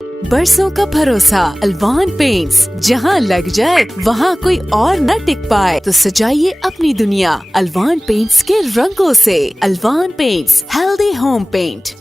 बरसों का भरोसा अल्वान पेंट्स, जहां लग जाए वहां कोई और न टिक पाए, तो सजाइए अपनी दुनिया अल्वान पेंट्स के रंगों से। Alwan paints, healthy home paint.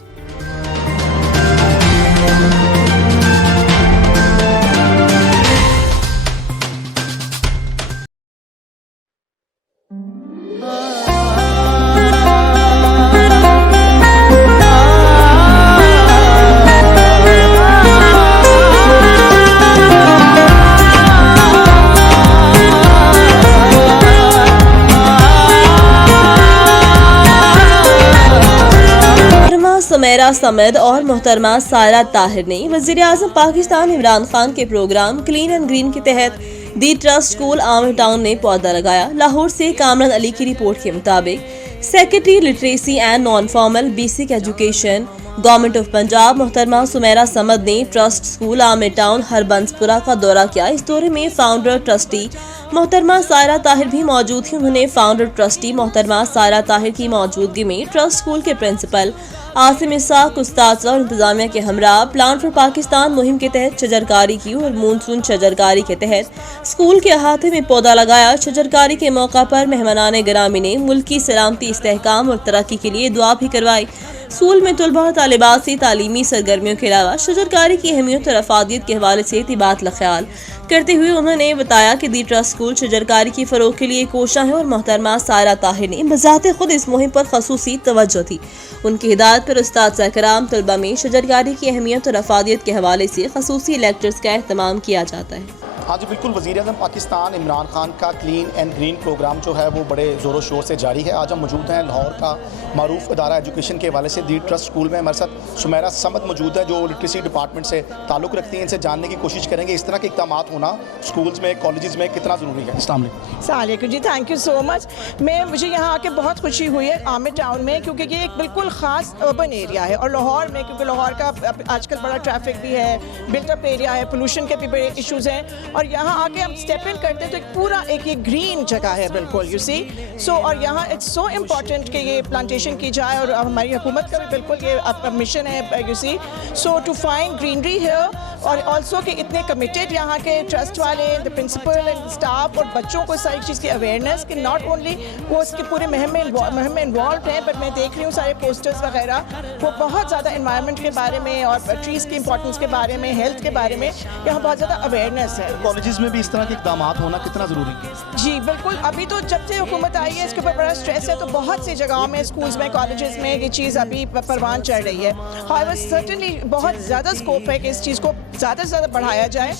Sumera Samad और मोहतरमा सारा ताहिर ने वज़ीर-ए-आज़म पाकिस्तान इमरान खान के प्रोग्राम क्लीन एंड ग्रीन के तहत दी ट्रस्ट स्कूल आमिर टाउन में पौधा लगाया। लाहौर से कामरान अली की रिपोर्ट के मुताबिक secretary literacy and non formal basic education government of Punjab मोहतरमा सुमेरा समद ने trust school Aamir town Harbanspura का दौरा किया। इस दौरे में फाउंडर ट्रस्टी मोहतरमा सारा ताहिर भी मौजूद थी। उन्होंने फाउंडर ट्रस्टी मोहतरमा सारा ताहिर की मौजूदगी में ट्रस्ट स्कूल के प्रिंसिपल आसिम इसाक, उस्ताद और इंतजामिया के हमरा प्लान फॉर पाकिस्तान मुहिम के तहत शजरकारी की और मानसून शजरकारी के तहत स्कूल के अहाते में पौधा लगाया। शजरकारी के मौका पर मेहमानान गिरामी ने मुल्क की सलामती, इस्तेहकाम और तरक्की के लिए दुआ भी करवाई। स्कूल में तलबा और तालिबात से तालीमी सरगर्मियों के अलावा शजरकारी की अहमियत और अफादियत के हवाले से तिबादला ख्याल करते हुए उन्होंने बताया कि दी ट्रस्ट स्कूल शजरकारी की फ़रोग के लिए कोशा है और मोहतरमा सारा ताहिर ने बज़ाते खुद इस मुहिम पर खसूसी तवज्जो थी। उनकी हिदायत पर उस्ताद सहकराम तलबा में शजरकारी की अहमियत और अफादियत के हवाले से खसूसी लेक्चर्स का अहतमाम किया जाता है। हाँ जी बिल्कुल, वज़ीर-ए-आज़म पाकिस्तान इमरान खान का क्लीन एंड ग्रीन प्रोग्राम जो है वो बड़े ज़ोरों शोर से जारी है। आज हम मौजूद हैं लाहौर का मारूफ इदारा एजुकेशन के हवाले से दी ट्रस्ट स्कूल में। हमारे साथ सुमेरा समद मौजूद है जो लिटरेसी डिपार्टमेंट से ताल्लुक़ रखती हैं। इनसे जानने की कोशिश करेंगे इस तरह के इक़दाम होना स्कूल्स में, कॉलेजेस में कितना ज़रूरी है। अस्सलाम वालेकुम जी, थैंक यू सो मच। मुझे यहाँ आके बहुत खुशी हुई है आमिर टाउन में, क्योंकि ये एक बिल्कुल ख़ास अर्बन एरिया है और लाहौर में, क्योंकि लाहौर का आजकल बड़ा ट्रैफिक भी है, बिल्टअप एरिया है, पोल्यूशन के भी बड़े इशूज़ हैं और यहाँ आके हम स्टेप इन करते हैं तो एक पूरा एक ये ग्रीन जगह है बिल्कुल, यू सी। सो और यहाँ इट्स सो इम्पॉर्टेंट कि ये प्लांटेशन की जाए और हमारी हुकूमत का भी बिल्कुल ये मिशन है, you see. So to find greenery here और ऑल्सो कि इतने कमिटेड यहाँ के ट्रस्ट वाले, द प्रिंसिपल एंड स्टाफ और बच्चों को सारी चीज़ की अवेयरनेस कि नॉट ओनली वो इसके पूरे मुहिम में इन्वॉल्व हैं, बट मैं देख रही हूँ सारे पोस्टर्स वगैरह वो बहुत ज़्यादा इन्वायरमेंट के बारे में और ट्रीज़ की इंपॉर्टेंस के बारे में, हेल्थ के बारे में यहाँ बहुत ज़्यादा अवेयरनेस है। कॉलेजेस में भी इस तरह के इक़दाम होना कितना ज़रूरी है? जी बिल्कुल, अभी तो जब से हुकूमत आई है इसके ऊपर बड़ा स्ट्रेस है, तो बहुत सी जगहों में, स्कूल्स में, कॉलेजेस में ये चीज़ अभी परवान चढ़ रही है। हाउएवर सर्टेनली बहुत ज़्यादा स्कोप है कि इस चीज़ को ज़्यादा से ज़्यादा बढ़ाया जाए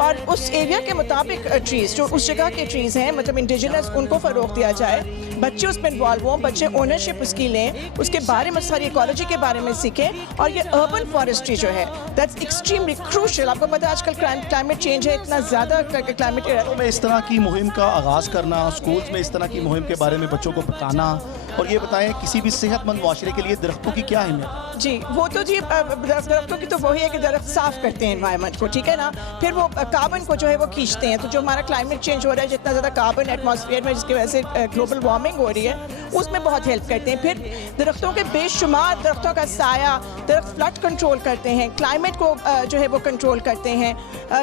और उस एरिया के मुताबिक ट्रीज़ जो उस जगह के ट्रीज़ हैं, मतलब इंडिजिनस, उनको फ़रोग़ दिया जाए, बच्चे उसमें इन्वॉल्व हों, बच्चे ओनरशिप उसकी लें, उसके बारे में सारी इकोलॉजी के बारे में सीखें और ये अर्बन फॉरेस्ट्री जो है दैट्स एक्सट्रीमली क्रूशियल। आपको पता है आजकल क्लाइमेट चेंज है, इतना ज़्यादा क्लाइमेट में इस तरह की मुहिम का आगाज़ करना, स्कूल्स में इस तरह की मुहिम के बारे में बच्चों को बताना और ये बताएं किसी भी सेहतमंद माशरे के लिए दरख्तों की क्या अहमियत? जी वो तो जी दरख्तों की तो वही है कि दरख्त साफ़ करते हैं एनवायरनमेंट को, ठीक है ना, फिर वो कार्बन को जो है वो खींचते हैं। तो जो हमारा क्लाइमेट चेंज हो रहा है, जितना ज़्यादा कार्बन एटमॉस्फेयर में जिसकी वजह से ग्लोबल वार्मिंग हो रही है, उसमें बहुत हेल्प करते हैं। फिर दरख्तों के बेशुमार दरख्तों का साया, दरख्त फ्लड कंट्रोल करते हैं, क्लाइमेट को जो है वो कंट्रोल करते हैं।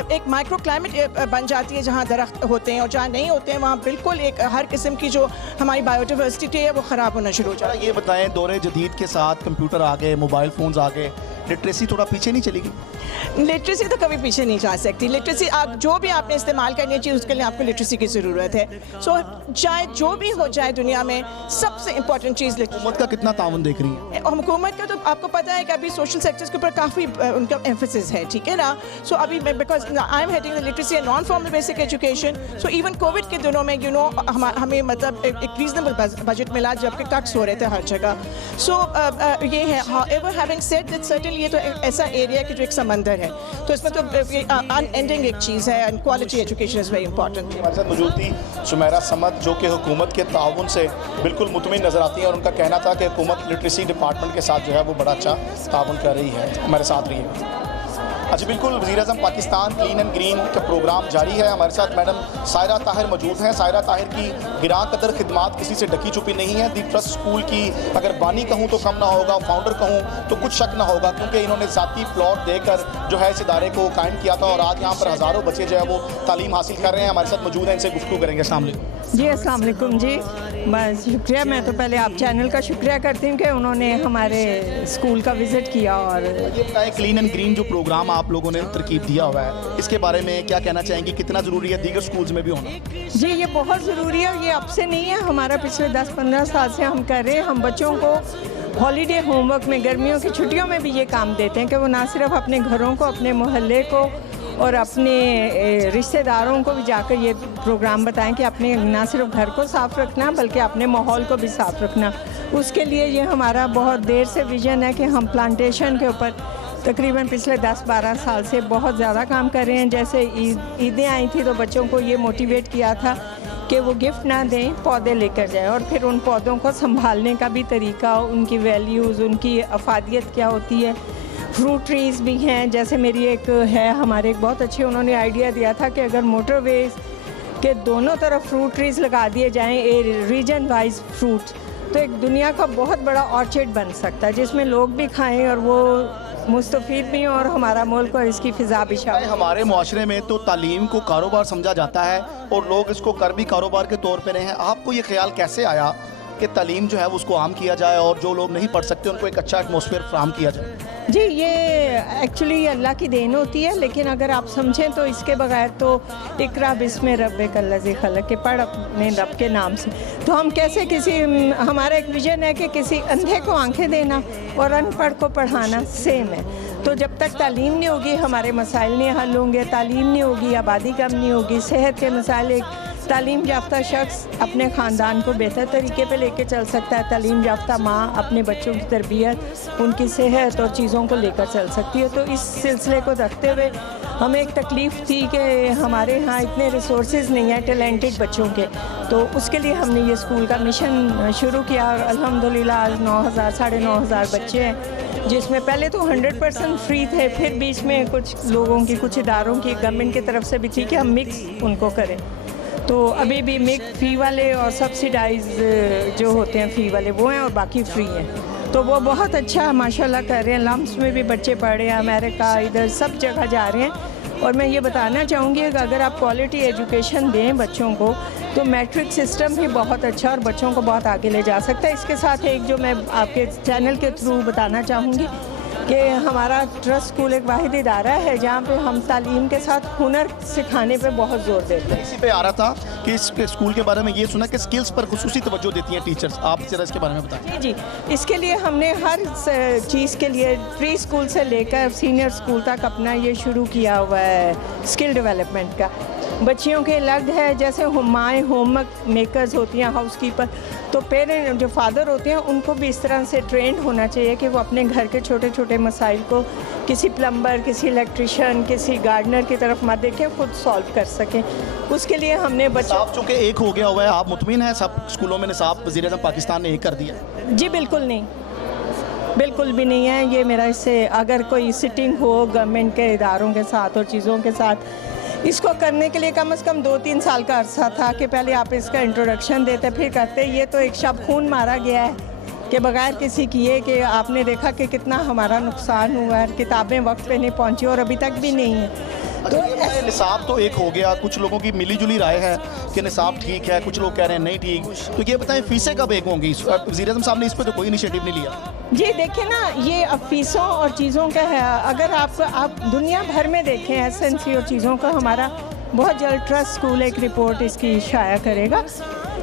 एक माइक्रो क्लाइमेट बन जाती है जहाँ दरख्त होते हैं और जहाँ नहीं होते हैं वहाँ बिल्कुल एक हर किस्म की जो हमारी बायोडाइवर्सिटी है वो ख़राब होना शुरू हो जाता है। ये बताएं दौरे जदीद के साथ कंप्यूटर आ गए, मोबाइल फ़ोन्स आ गए, लिटरेसी थोड़ा पीछे नहीं चलेगी? लिटरेसी तो कभी पीछे नहीं जा सकती। लिटरेसी आप जो भी आपने इस्तेमाल करनी चाहिए उसके लिए आपको लिटरेसी की ज़रूरत है। सो चाहे जो भी हो जाए दुनिया में, सबसे इम्पॉर्टेंट चीज़ हुकूमत का कितना ताउन देख रही है? हुकूमत का तो आपको पता है कि अभी सोशल सेक्टर्स के ऊपर काफ़ी उनका एम्फेसिस है, ठीक है ना। सो अभी because I am heading the literacy and non formal basic education, so even Covid के दिनों में हमें मतलब एक रीजनेबल बजट मिला जबकि कट्स हो रहे थे हर जगह। सो ये है, however having said that certainly ये तो ऐसा एरिया कि जो एक समंदर है, तो इसमें तो अनएंडिंग एक चीज़ है and quality education is very important. हमारे साथ मौजूद थी सुमेरा समद जो कि हुकूमत के ताउन से बिल्कुल मुतमिन नज़र आती है और उनका कहना था कि हुकूमत लिटरेसी डिपार्टमेंट के साथ जो है वो बड़ा अच्छा ताउन कर रही है। हमारे साथ रही है। अच्छा बिल्कुल, वज़ीर-ए-आज़म पाकिस्तान क्लीन एंड ग्रीन का प्रोग्राम जारी है। हमारे साथ मैडम सायरा ताहिर मौजूद हैं। सायरा ताहिर की गिरां कदर खिदमात किसी से ढकी छुपी नहीं है। दी ट्रस्ट स्कूल की अगर बानी कहूँ तो कम ना होगा, फाउंडर कहूँ तो कुछ शक ना होगा, क्योंकि इन्होंने ज़ाती प्लॉट देकर जो है इस इदारे को कायम किया था और आज यहाँ पर हज़ारों बच्चे जो है वो तालीम हासिल कर रहे हैं। हमारे साथ मौजूद हैं, इनसे गुफ्तगू करेंगे। अस्सलाम वालेकुम। जी अस्सलाम वालेकुम जी, बस शुक्रिया। मैं तो पहले आप चैनल का शुक्रिया करती हूँ कि उन्होंने हमारे स्कूल का विज़िट किया। और ये बताएं, क्लीन एंड ग्रीन जो प्रोग्राम आप लोगों ने तरकीब दिया हुआ है, इसके बारे में क्या कहना चाहेंगी? कितना ज़रूरी है दीगर स्कूल्स में भी होना? जी ये बहुत ज़रूरी है। ये अब से नहीं है, हमारा पिछले 10-15 साल से हम कर रहे हैं। हम बच्चों को हॉलीडे होमवर्क में, गर्मियों की छुट्टियों में भी ये काम देते हैं कि वो ना सिर्फ अपने घरों को, अपने मोहल्ले को और अपने रिश्तेदारों को भी जाकर ये प्रोग्राम बताएं कि अपने ना सिर्फ घर को साफ़ रखना बल्कि अपने माहौल को भी साफ़ रखना। उसके लिए ये हमारा बहुत देर से विज़न है कि हम प्लांटेशन के ऊपर तकरीबन पिछले 10-12 साल से बहुत ज़्यादा काम कर रहे हैं। जैसे ईदें आई थी तो बच्चों को ये मोटिवेट किया था कि वो गिफ्ट ना दें, पौधे लेकर जाएं, और फिर उन पौधों को संभालने का भी तरीका, उनकी वैल्यूज़, उनकी अफादियत क्या होती है। फ्रूट ट्रीज़ भी हैं, जैसे मेरी एक है, हमारे एक बहुत अच्छे उन्होंने आइडिया दिया था कि अगर मोटरवेज़ के दोनों तरफ फ्रूट ट्रीज़ लगा दिए जाएं, रीजन वाइज फ्रूट्स, तो एक दुनिया का बहुत बड़ा ऑर्चिड बन सकता है जिसमें लोग भी खाएं और वो मुस्तफ़ीद भी हों और हमारा मुल्क और इसकी फ़िज़ा भी शामिल। हमारे मुआशरे में तो तालीम को कारोबार समझा जाता है और लोग इसको कर भी कारोबार के तौर पे रहे हैं। आपको ये ख्याल कैसे आया कि तालीम जो है वो उसको आम किया जाए और जो लोग नहीं पढ़ सकते उनको एक अच्छा एटमॉस्फेयर फ्राहम किया जाए? जी ये एक्चुअली अल्लाह की देन होती है, लेकिन अगर आप समझें तो इसके बगैर तो इकरा बिस्मे रब्बिक अल्लज़ी खलक़ के पढ़ अपने रब के नाम से, तो हम कैसे किसी, हमारा एक विजन है कि किसी अंधे को आंखें देना और अनपढ़ को पढ़ाना सेम है। तो जब तक तालीम नहीं होगी हमारे मसाइल नहीं हल होंगे। तालीम नहीं होगी, आबादी कम नहीं होगी, सेहत के मसाइल, एक तालीम याफ्ता शख्स अपने ख़ानदान को बेहतर तरीके पे लेके चल सकता है। तालीम याफ्ता माँ अपने बच्चों की तरबियत, उनकी सेहत और चीज़ों को लेकर चल सकती है। तो इस सिलसिले को रखते हुए हमें एक तकलीफ़ थी कि हमारे यहाँ इतने रिसोर्सेज नहीं हैं टैलेंटेड बच्चों के, तो उसके लिए हमने ये स्कूल का मिशन शुरू किया और अल्हम्दुलिल्लाह आज 9,000 साढ़े 9,000 बच्चे हैं, जिसमें पहले तो 100% फ्री थे, फिर बीच में कुछ लोगों की, कुछ इदारों की, गवर्नमेंट की तरफ से भी थी कि हम मिक्स उनको करें। तो अभी भी मिक्स फ़ी वाले और सब्सिडाइज जो होते हैं फ़ी वाले वो हैं और बाकी फ्री हैं। तो वो बहुत अच्छा माशाल्लाह कर रहे हैं। लम्स में भी बच्चे पढ़ रहे हैं, अमेरिका, इधर सब जगह जा रहे हैं। और मैं ये बताना चाहूँगी कि अगर आप क्वालिटी एजुकेशन दें बच्चों को तो मैट्रिक सिस्टम भी बहुत अच्छा और बच्चों को बहुत आगे ले जा सकता है। इसके साथ एक जो मैं आपके चैनल के थ्रू बताना चाहूँगी कि हमारा ट्रस्ट स्कूल एक वाहिद इदारा है जहाँ पे हम तालीम के साथ हुनर सिखाने पे बहुत ज़ोर देते हैं। इसी पे आ रहा था कि इस स्कूल के बारे में ये सुना कि स्किल्स पर खुसूसी तवज्जो देती हैं टीचर्स, आप जरा इसके बारे में बताएं। जी इसके लिए हमने हर चीज़ के लिए प्री स्कूल से लेकर सीनियर स्कूल तक अपना ये शुरू किया हुआ है स्किल डेवलपमेंट का। बच्चियों के अलग है, जैसे माएँ होमवर्क मेकर्स होती हैं, हाउसकीपर, तो पेरेंट जो फादर होते हैं उनको भी इस तरह से ट्रेंड होना चाहिए कि वो अपने घर के छोटे छोटे मसाइल को किसी प्लम्बर, किसी इलेक्ट्रिशियन, किसी गार्डनर की तरफ मत देखें, खुद सॉल्व कर सकें। उसके लिए हमने निसाब चूँकि एक हो गया हुआ है, आप मुतमिन हैं सब स्कूलों में निसाब वज़ीर-ए-आज़म पाकिस्तान ने एक कर दिया? जी बिल्कुल नहीं, बिल्कुल भी नहीं है। ये मेरा इससे अगर कोई सिटिंग हो गवर्नमेंट के इदारों के साथ और चीज़ों के साथ, इसको करने के लिए कम से कम 2-3 साल का अरसा था कि पहले आप इसका इंट्रोडक्शन देते फिर करते। ये तो एक शब खून मारा गया है कि बगैर किसी किए, कि आपने देखा कि कितना हमारा नुकसान हुआ है, किताबें वक्त पे नहीं पहुंची और अभी तक भी नहीं है। तो निसाब तो एक हो गया, कुछ लोगों की मिली जुली राय है कि निसाब ठीक है, कुछ लोग कह रहे हैं नहीं ठीक। तो ये बताएं फीसें कब एक होंगी? वज़ीर-ए-आज़म साहब ने इस पर तो कोई इनिशिएटिव नहीं लिया। जी देखिए ना, ये अब फीसों और चीज़ों का है। अगर आप दुनिया भर में देखें एसएनसी और चीज़ों का, हमारा बहुत जल्द ट्रस्ट स्कूल एक रिपोर्ट इसकी शाया करेगा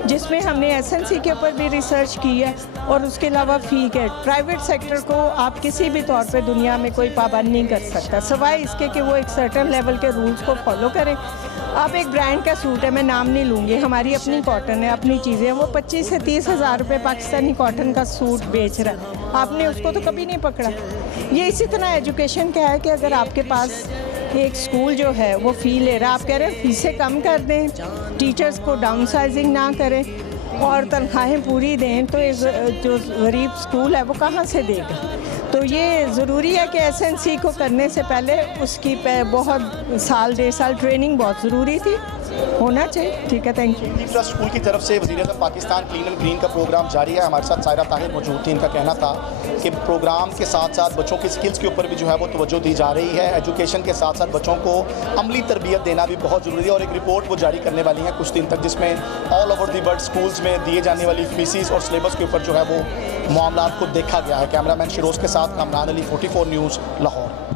जिसमें हमने एसएनसी के ऊपर भी रिसर्च की है और उसके अलावा फ़ी के प्राइवेट सेक्टर को आप किसी भी तौर पे दुनिया में कोई पाबंद नहीं कर सकता, सिवाय इसके कि वो एक सर्टेन लेवल के रूल्स को फॉलो करें। आप एक ब्रांड का सूट है, मैं नाम नहीं लूँगी, हमारी अपनी कॉटन है, अपनी चीज़ें हैं, वो 25 से 30 हज़ार रुपये पाकिस्तानी कॉटन का सूट बेच रहा है, आपने उसको तो कभी नहीं पकड़ा। ये इसी तरह एजुकेशन क्या है कि अगर आपके पास एक स्कूल जो है वो फ़ी ले रहा है, आप कह रहे हैं फीसें कम कर दें, टीचर्स को डाउन साइजिंग ना करें और तनख्वाहें पूरी दें, तो एक जो गरीब स्कूल है वो कहाँ से देगा? तो ये ज़रूरी है कि एसएनसी को करने से पहले उसकी बहुत साल 1.5 साल ट्रेनिंग बहुत ज़रूरी थी, होना चाहिए। ठीक है, thank you. Lead trust school की तरफ से वज़ीर-ए-आज़म पाकिस्तान क्लीन एंड ग्रीन का प्रोग्राम जारी है। हमारे साथ सायरा ताहिर मौजूद थी। इनका कहना था कि प्रोग्राम के साथ साथ बच्चों की स्किल्स के ऊपर भी जो है वो तवज्जो दी जा रही है। एजुकेशन के साथ साथ बच्चों को अमली तरबियत देना भी बहुत ज़रूरी है और एक रिपोर्ट वो जारी करने वाली है कुछ दिन तक, जिसमें all over the world schools में दिए जाने वाली फीसिस और सिलेबस के ऊपर जो है वो मामला को देखा गया है। कैमरामैन शिरोज़ के साथ कामरान अली, 44 न्यूज़, लाहौर।